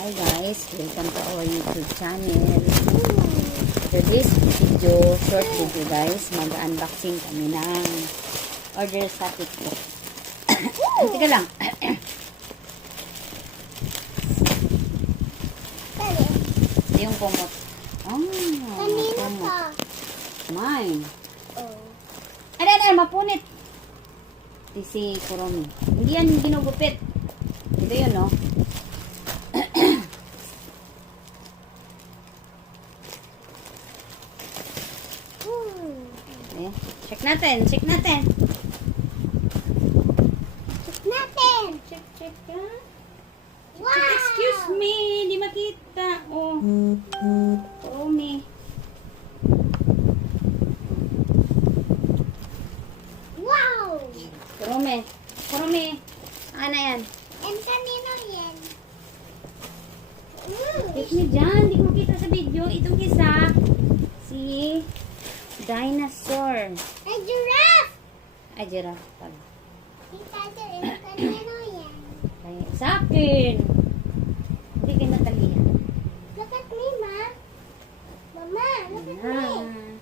Hi guys, welcome to our YouTube channel. For this video, short video guys, mag-unboxing kami ng order sa TikTok. Teka lang. Ito yung kumot. Kanina pa. Mine. Oh. Ada, mapunit. Ito si Kuromi. Hindi yan ginugupit. Ito yun, no? Eh, check natin. Check natin. Check ka. Wow! Excuse me, di makita. Oh. Kuromi. Wow! Kuromi. Ano yan? And kanino yan? Take me dyan. Di ko makita sa video. Itong isa, si Dinosaur. A giraffe! Ay, giraffe pala. Tita, and kanino yan? Kaya, sa akin. Hindi kayo natalihan. Look at me, Ma. Mama, look at me.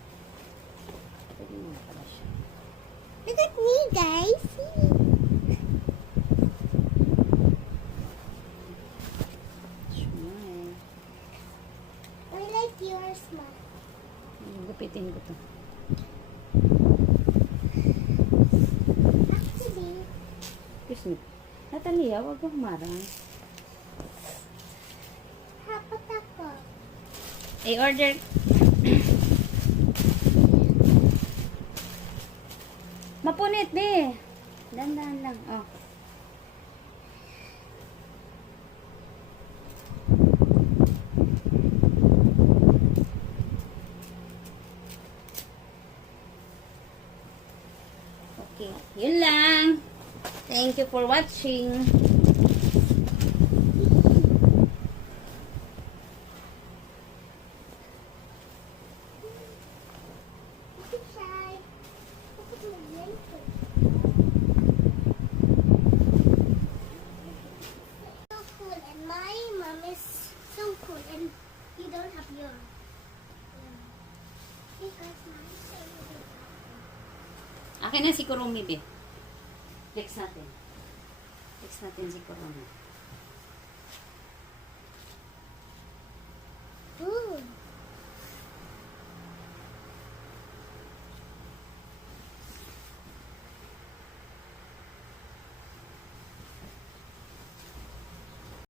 Pwede mo pala siya. Look at me, guys. Smile. I like yours, Ma. Gupitin ko to. Actually, Excuse me. Natalia, huwag kang humarang. hapat ako. I-order. Mapunit, be. Dandan lang. Oh. Okay. Yun lang. Thank you for watching. Look at Shai. Look at my blanket. So cool, and my mom is so cool, and you don't have yours. Because mine is so good. Akin na si Kurumi, be. Flex natin. Flex natin si Kurumi.